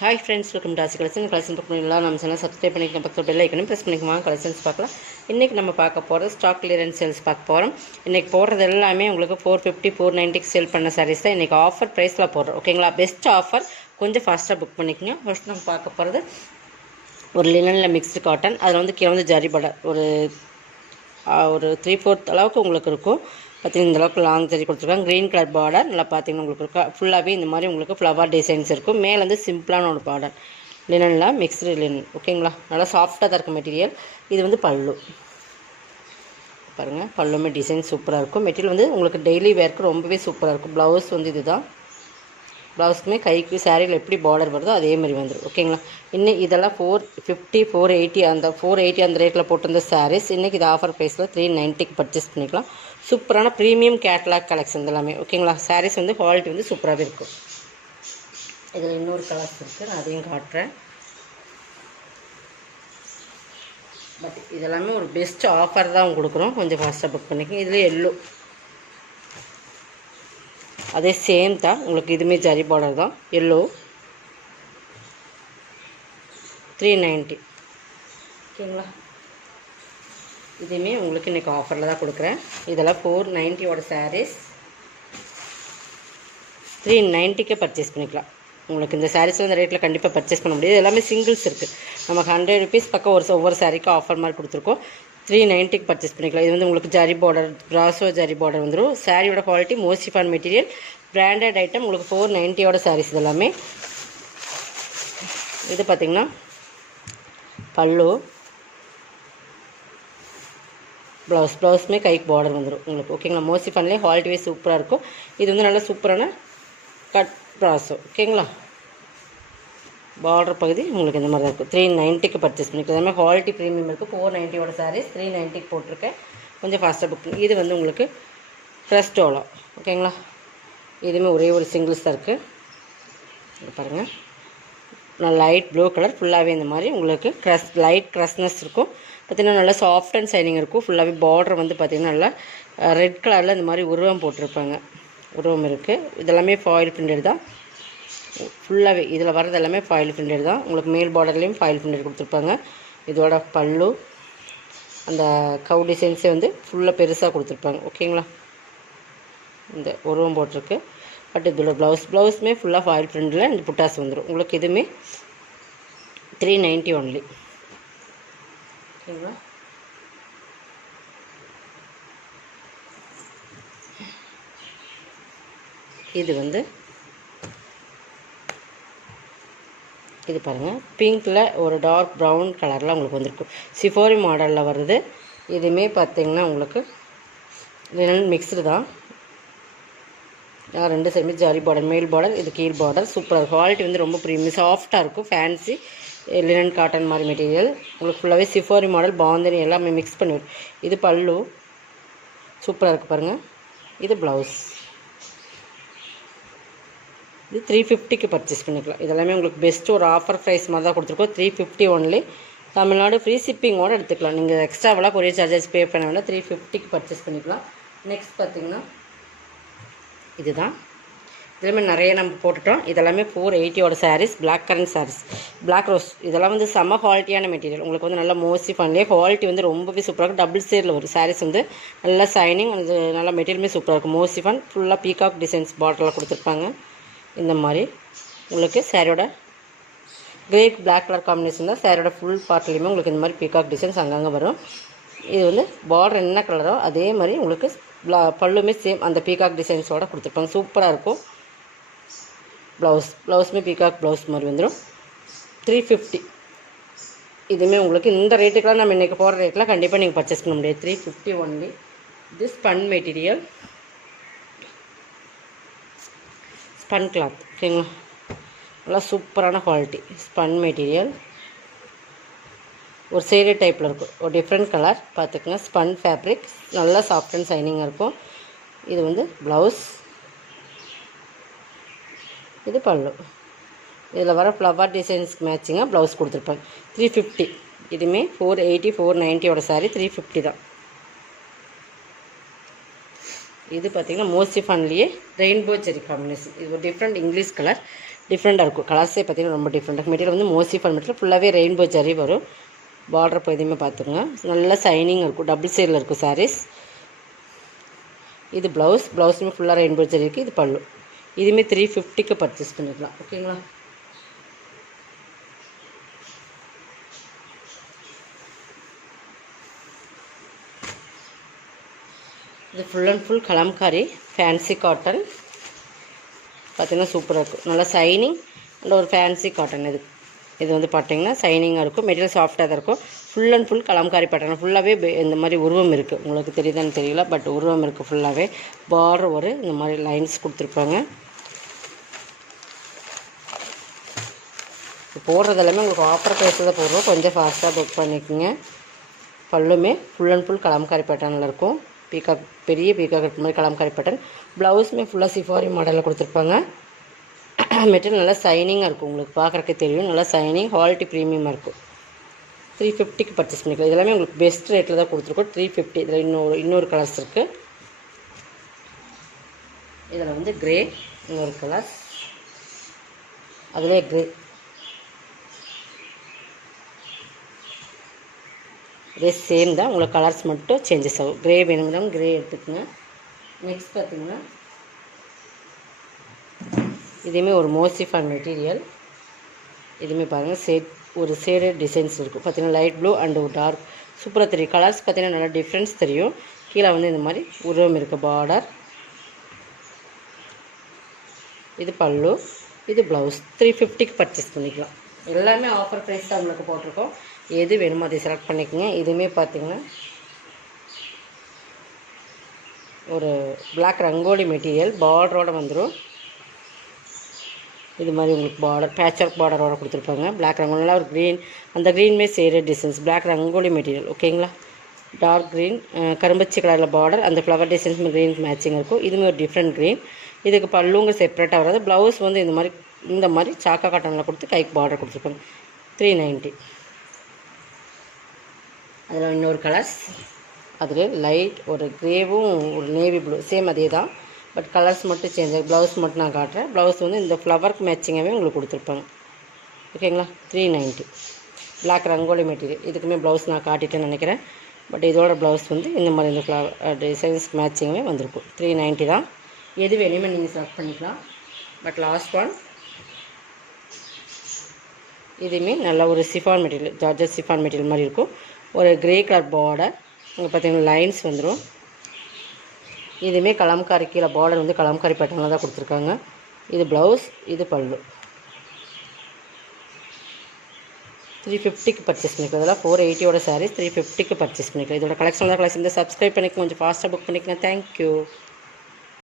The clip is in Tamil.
ஹாய் ஃப்ரெண்ட்ஸ், வெல்கம் டு ராசி கலெக்ஷன் புக் பண்ணிடலாம். நம்ம சேனல் சப்ஸ்கிரைப் பண்ணிக்கலாம், பக்கத்தில் பெல் ஐக்கனையும் ப்ரெஸ் பண்ணிக்குவாங்க. கலெக்ஷன்ஸ் பார்க்கலாம். இன்றைக்கி நம்ம பார்க்க போகிறது ஸ்டாக் கிளியரன்ஸ் சேல்ஸ் பார்க்க போகிறோம். இன்றைக்கி போடுறது எல்லாமே உங்களுக்கு 450 490 சேல் பண்ண சாரீஸ் தான் இன்றைக்கி ஆஃபர் ப்ரைஸில் போடுறோம். ஓகேங்களா, பெஸ்ட் ஆஃபர். கொஞ்சம் ஃபாஸ்ட்டாக புக் பண்ணிக்கோங்க. ஃபர்ஸ்ட் நம்ம பார்க்க போகிறது ஒரு லினனில் மிக்ஸ்டு காட்டன். அதில் வந்து கீழே வந்து ஜரி படர் ஒரு 3/4 அளவுக்கு உங்களுக்கு இருக்கும். பார்த்திங்கன்னா இந்த அளவுக்கு லாங் ஜரி கொடுத்துருக்காங்க. க்ரீன் கலர் பார்டர் நல்லா பார்த்தீங்கன்னா உங்களுக்கு இருக்கா ஃபுல்லாகவே இந்த மாதிரி உங்களுக்கு ஃப்ளவர் டிசைன்ஸ் இருக்கும். மேலே வந்து சிம்பிளான ஒரு பார்டர் லினனில் மிக்ஸ்டு லினன். ஓகேங்களா, நல்லா சாஃப்டாக தான் இருக்கும் மெட்டீரியல். இது வந்து பல்லு பாருங்கள், பல்லுமே டிசைன் சூப்பராக இருக்கும். மெட்டீரியல் வந்து உங்களுக்கு டெய்லி வேர்க்கு ரொம்பவே சூப்பராக இருக்கும். ப்ளவுஸ் வந்து இதுதான். ப்ளவுஸுக்குமே கைக்கு சாரியில் எப்படி பார்டர் வருதோ அதே மாதிரி வந்துடும். ஓகேங்களா, இன்னும் இதெல்லாம் 450 480 அந்த 480 அந்த ரேட்டில் போட்டிருந்த சாரீஸ் இன்றைக்கி இது ஆஃபர் ப்ரைஸில் 390க்கு பர்ச்சேஸ் பண்ணிக்கலாம். சூப்பரான ப்ரீமியம் கேட்லாக் கலெக்ஷன் எல்லாமே. ஓகேங்களா, சாரீஸ் வந்து குவாலிட்டி வந்து சூப்பராகவே இருக்கும். இதில் இன்னொரு கலர்ஸ் இருக்குது, நான் அதையும் காட்டுறேன். பட் இதெல்லாமே ஒரு பெஸ்ட் ஆஃபர் தான் கொடுக்குறோம். கொஞ்சம் ஃபாஸ்ட்டாக புக் பண்ணிக்கோங்க. இதில் எல்லோ அதே சேம் தான் உங்களுக்கு. இதுவுமே ஜரி பார்டர் தான். எல்லோ 390. ஓகேங்களா, இதுவுமே உங்களுக்கு இன்றைக்கி ஆஃபரில் தான் கொடுக்குறேன். இதெல்லாம் 490 சாரீஸ் 390க்கே பர்ச்சேஸ் பண்ணிக்கலாம். உங்களுக்கு இந்த சாரீஸில் இந்த ரேட்டில் கண்டிப்பாக பர்ச்சேஸ் பண்ண முடியாது. எல்லாமே சிங்கிள்ஸ் இருக்குது. நமக்கு 100 ருபீஸ் பக்கம் ஒவ்வொரு சாரீக்கும் ஆஃபர் மாதிரி கொடுத்துருக்கோம். 390க்கு பர்ச்சேஸ் பண்ணிக்கலாம். இது வந்து உங்களுக்கு zari border, brasso zari border வந்துடும். சாரியோட குவாலிட்டி மோசிஃபான் மெட்டீரியல், பிராண்டட் ஐட்டம். உங்களுக்கு 490 சாரீஸ் இதெல்லாமே. இது பார்த்திங்கன்னா பல்லு, ப்ளவுஸுமே கைக்கு பார்டர் வந்துடும் உங்களுக்கு. ஓகேங்களா, மோசிஃபான்லேயே குவாலிட்டிவே சூப்பராக இருக்கும். இது வந்து நல்ல சூப்பரான கட் பிராசோ. ஓகேங்களா, பார்டர் பகுதி உங்களுக்கு இந்த மாதிரி தான் இருக்கும். 390க்கு பர்ச்சேஸ் பண்ணிக்கலாம். அதே மாதிரி குவாலிட்டி ப்ரீமியம் இருக்குது. 490 சாரீஸ் 390க்கு போட்டிருக்கேன். கொஞ்சம் ஃபாஸ்ட்டாக புக் பண்ணி. இது வந்து உங்களுக்கு க்ரஸ்டோலா. ஓகேங்களா, இதுவுமே ஒரே ஒரு சிங்கிள்ஸ் தான் இருக்குது. இது பாருங்கள், நல்லா லைட் ப்ளூ கலர். ஃபுல்லாகவே இந்த மாதிரி உங்களுக்கு லைட் க்ரஸ்னஸ் இருக்கும். பார்த்திங்கன்னா நல்லா சாஃப்ட் அண்ட் ஷைனிங் இருக்கும். ஃபுல்லாகவே பார்டர் வந்து பார்த்திங்கன்னா நல்லா ரெட் கலரில் இந்த மாதிரி உருவம் போட்டிருப்பாங்க. உருவம் இருக்குது. இதெல்லாமே ஃபாயில் பிரிண்டட் தான். ஃபுல்லாகவே இதில் வர்றது எல்லாமே ஃபாயில் பிரிண்டட் தான். உங்களுக்கு மேல் பார்டர்லேயும் ஃபாயில் பிரிண்டட் கொடுத்துருப்பாங்க. இதோட பல்லு அந்த கவு டிசைன்ஸே வந்து ஃபுல்லாக பெருசாக கொடுத்துருப்பாங்க. ஓகேங்களா, இந்த உருவம் போட்டிருக்கு. பட் இதோட ப்ளவுஸுமே ஃபுல்லாக ஃபாயில் பிரிண்டில் இந்த புட்டாஸ் வந்துடும் உங்களுக்கு. இதுவுமே 390 ஒன்லி. ஓகேங்களா, இது வந்து இது பாருங்கள், பிங்க்கில் ஒரு டார்க் ப்ரௌன் கலரில் உங்களுக்கு வந்துருக்கும். சிஃபோரி மாடலில் வருது. இதுவுமே பார்த்திங்கன்னா உங்களுக்கு லினன் மிக்ஸ்டு தான். ரெண்டு சைடுமே ஜரி பார்டர், மேல் பார்டர், இது கீழ் பார்டர். சூப்பராக குவாலிட்டி வந்து ரொம்ப ப்ரீமியம் சாஃப்டாக இருக்கும். ஃபேன்சி லினன் காட்டன் மாதிரி மெட்டீரியல். உங்களுக்கு ஃபுல்லாகவே சிஃபோரி மாடல், பாந்தனி எல்லாமே மிக்ஸ் பண்ணி. இது பல்லு சூப்பராக இருக்குது பாருங்கள். இது ப்ளவுஸ். இது 350க்கு பர்ச்சேஸ் பண்ணிக்கலாம். இதெல்லாமே உங்களுக்கு பெஸ்ட்டு ஒரு ஆஃபர் ப்ரைஸ் மாதிரி தான் கொடுத்துருக்கோம். 350 ஒன்லி. தமிழ்நாடு ஃப்ரீ ஷிப்பிங்கோடு எடுத்துக்கலாம். நீங்கள் எக்ஸ்ட்ராவெல்லாம் கொரியர் சார்ஜஸ் பே பண்ண வேண்டாம். 350க்கு பர்ச்சேஸ் பண்ணிக்கலாம். நெக்ஸ்ட் பார்த்திங்கன்னா இதுதான். இதுலேயுமே நிறைய நம்ம போட்டுட்டோம். இதெல்லாமே 480 saris, black current saris, black rose. இதெல்லாம் வந்து செம்ம குவாலிட்டியான மெட்டீரியல். உங்களுக்கு வந்து நல்லா மோசி பண்ணலையே குவாலிட்டி வந்து ரொம்பவே சூப்பராக இருக்கும். டபுள் ஷேடில் வரும் சாரீஸ் வந்து நல்லா ஷைனிங். அது நல்லா மெட்டீரியலுமே சூப்பராக இருக்கும். மோசி ஃபன் ஃபுல்லாக பீகாக் டிசைன்ஸ் பாட்டிலில் கொடுத்துருப்பாங்க. இந்த மாதிரி உங்களுக்கு சாரியோட கிரே பிளாக் கலர் காம்பினேஷன் தான். சாரியோட ஃபுல் பார்ட்லேயுமே உங்களுக்கு இந்த மாதிரி பீகாக் டிசைன்ஸ் அங்கங்கே வரும். இது வந்து பார்டர் என்ன கலரோ அதே மாதிரி உங்களுக்கு பல்லுமே சேம் அந்த பீகாக் டிசைன்ஸோடு கொடுத்துருப்பாங்க. சூப்பராக இருக்கும். ப்ளவுஸுமே பீகாக் ப்ளவுஸ் மாதிரி வந்துடும். 350. இதுவுமே உங்களுக்கு இந்த ரேட்டுக்கெலாம் நம்ம இன்றைக்கி போகிற ரேட்டில் கண்டிப்பாக நீங்கள் பர்ச்சேஸ் பண்ண முடியாது. 350 ஒன்லி. இது ஸ்பன் மெட்டீரியல், ஸ்பன் கிளாத். ஓகேங்களா, நல்லா சூப்பரான குவாலிட்டி ஸ்பன் மெட்டீரியல். ஒரு சேரீ டைப்பில் இருக்கும். ஒரு டிஃப்ரெண்ட் கலர் பார்த்துக்குங்க. ஸ்பன் ஃபேப்ரிக் நல்லா சாஃப்ட் அண்ட் ஷைனிங்காக இருக்கும். இது வந்து ப்ளவுஸ், இது பல்லு. இதில் வர ஃப்ளவர் டிசைன்ஸ்க்கு மேட்சிங்காக ப்ளவுஸ் கொடுத்துருப்பாங்க. 350. இதுவுமே 480 490 சாரீ 350 தான். இது பார்த்திங்கன்னா மோஸ்ட்லி ஃபன்லேயே ரெயின்போ ஜெரி காம்பினேஷன். இது ஒரு டிஃப்ரெண்ட் இங்கிலீஷ் கலர், டிஃப்ரெண்ட்டாக இருக்கும். கலர்ஸே பார்த்திங்கன்னா ரொம்ப டிஃப்ரெண்ட்டாக. மெட்டீரியல் வந்து மோசிஃபான் மெட்டீரியல், ஃபுல்லாகவே ரெயின்போ ஜரி வரும். பார்டர் இப்போ எதுவுமே பார்த்துக்கோங்க, நல்லா சைனிங் இருக்கும். டபுள் சைடில் இருக்கும் சாரீஸ். இது ப்ளவுஸுமே ஃபுல்லாக ரெயின்போ ஜரி இருக்குது. இது பல்லு. இதுவுமே 350க்கு பர்ச்சேஸ் பண்ணிக்கலாம். ஓகேங்களா? இது full and full Kalamkari fancy cotton. பார்த்திங்கன்னா சூப்பராக இருக்கும், நல்லா சைனிங் அண்ட் ஒரு ஃபேன்சி காட்டன். இது வந்து பார்த்திங்கன்னா சைனிங்காக இருக்கும். மெட்டீரியல் சாஃப்டாக தான் இருக்கும். Full and full Kalamkari pattern. ஃபுல்லாகவே இந்த மாதிரி உருவம் இருக்குது. உங்களுக்கு தெரியுதான்னு தெரியல, பட் உருவம் இருக்குது. ஃபுல்லாகவே பார்டர் ஒரு இந்த மாதிரி லைன்ஸ் கொடுத்துருப்பாங்க. போடுறது எல்லாமே உங்களுக்கு ஆஃபர் ப்ரைஸில் தான் போடுறோம். கொஞ்சம் ஃபாஸ்ட்டாக புக் பண்ணிக்கோங்க. பல்லுமே ஃபுல் அண்ட் ஃபுல் கலம்காரி பேட்டர்னில் இருக்கும். பீகாக், பெரிய பீகாக் இருக்கிற மாதிரி கலம்காரி பேட்டர்ன். ப்ளவுஸுமே ஃபுல்லாக சிஃபாரி மாடலில் கொடுத்துருப்பாங்க. மெட்டீரியல் நல்லா சைனிங்காக இருக்கும். உங்களுக்கு பார்க்குறக்கே தெரியும், நல்லா சைனிங், குவாலிட்டி ப்ரீமியமாக இருக்கும். 350க்கு பர்ச்சேஸ் பண்ணிக்கலாம். இதெல்லாமே உங்களுக்கு பெஸ்ட் ரேட்டில் தான் கொடுத்துருக்கோம். 350. இதில் இன்னொரு கலர்ஸ் இருக்குது. இதில் வந்து க்ரே இன்னொரு கலர்ஸ், அதிலே க்ரே, இதே சேம் தான். உங்களுக்கு கலர்ஸ் மட்டும் சேஞ்சஸ் ஆகும். க்ரே வேணுங்கிறவங்க க்ரே எடுத்துக்கோங்க. நெக்ஸ்ட் பார்த்திங்கன்னா இதுவுமே ஒரு மோசிஃபான் மெட்டீரியல். இதுவுமே பாருங்கள் ஒரு ஷேடட் டிசைன்ஸ் இருக்கும். பார்த்திங்கன்னா லைட் ப்ளூ அண்ட் ஒரு டார்க், சூப்பராக தெரியும். கலர்ஸ் பார்த்திங்கன்னா நல்லா டிஃப்ரென்ஸ் தெரியும். கீழே வந்து இந்த மாதிரி உருவம் இருக்குது பார்டர். இது பல்லு, இது ப்ளவுஸ். 350க்கு பர்ச்சேஸ் பண்ணிக்கலாம். எல்லாமே ஆஃபர் ப்ரைஸ் தான் உங்களுக்கு போட்டிருக்கோம். எது வேணுமோ அதை செலக்ட் பண்ணிக்கோங்க. இதுவுமே பார்த்திங்கன்னா ஒரு பிளாக் ரங்கோலி மெட்டீரியல், பார்டரோடு வந்துடும். இது மாதிரி உங்களுக்கு பார்டர் பேட்ச் ஒர்க் பார்டரோட கொடுத்துருப்பாங்க. பிளாக் ரங்கோலியில் ஒரு க்ரீன், அந்த க்ரீன்மே shaded designs, black rangoli material. ஓகேங்களா? டார்க் க்ரீன், கரும்பச்சி கலரில் பார்டர், அந்த ஃப்ளவர் டிசைன்ஸ் க்ரீன் மேட்சிங் இருக்கும். இதுவுமே ஒரு டிஃப்ரெண்ட் க்ரீன். இதுக்கு பல்லுங்க செப்பரேட்டாக வராது. ப்ளவுஸ் வந்து இந்த மாதிரி சாக்கா காட்டனில் கொடுத்து கைக்கு பார்டர் கொடுத்துருப்பாங்க. 390. அதில் இன்னொரு கலர்ஸ், அதில் லைட் ஒரு க்ரேவும் ஒரு நேவி ப்ளூ, சேம் அதே தான், பட் கலர்ஸ் மட்டும் சேஞ்ச் ஆகும். ப்ளவுஸ் மட்டும் நான் காட்டுறேன். ப்ளவுஸ் வந்து இந்த ஃப்ளவருக்கு மேட்சிங்காகவே உங்களுக்கு கொடுத்துருப்பாங்க. ஓகேங்களா? 390. Black rangoli material. இதுக்குமே ப்ளவுஸ் நான் காட்டிட்டேன்னு நினைக்கிறேன். பட் இதோட ப்ளவுஸ் வந்து இந்த மாதிரி இந்த ஃப்ளவர் டிசைன்ஸ் மேட்சிங்காகவே வந்திருக்கும். 390 தான். எது வேணுமே நீங்கள் செலக்ட் பண்ணிக்கலாம். பட் லாஸ்ட் ஒன், இதுவுமே நல்ல ஒரு chiffon material, georgette chiffon material மாதிரி இருக்கும். ஒரு க்ரே கலர் பார்டர், இங்கே பார்த்தீங்கன்னா லைன்ஸ் வந்துடும். இதுவுமே கலம்காரி, கீழே பார்டர் வந்து கலம்காரி பேட்டர்னில் தான் கொடுத்துருக்காங்க. இது ப்ளவுஸ், இது பல்லு. 350க்கு பர்ச்சேஸ் பண்ணிக்கலாம். இதெல்லாம் 480யோட சாரீஸ் 350க்கு பர்ச்சேஸ் பண்ணிக்கலாம். இதோட கலெக்ஷன் தான். கலெக்ஷன் சப்ஸ்கிரைப் பண்ணிக்க, கொஞ்சம் ஃபாஸ்ட்டாக புக் பண்ணிக்கலாம். தேங்க்யூ.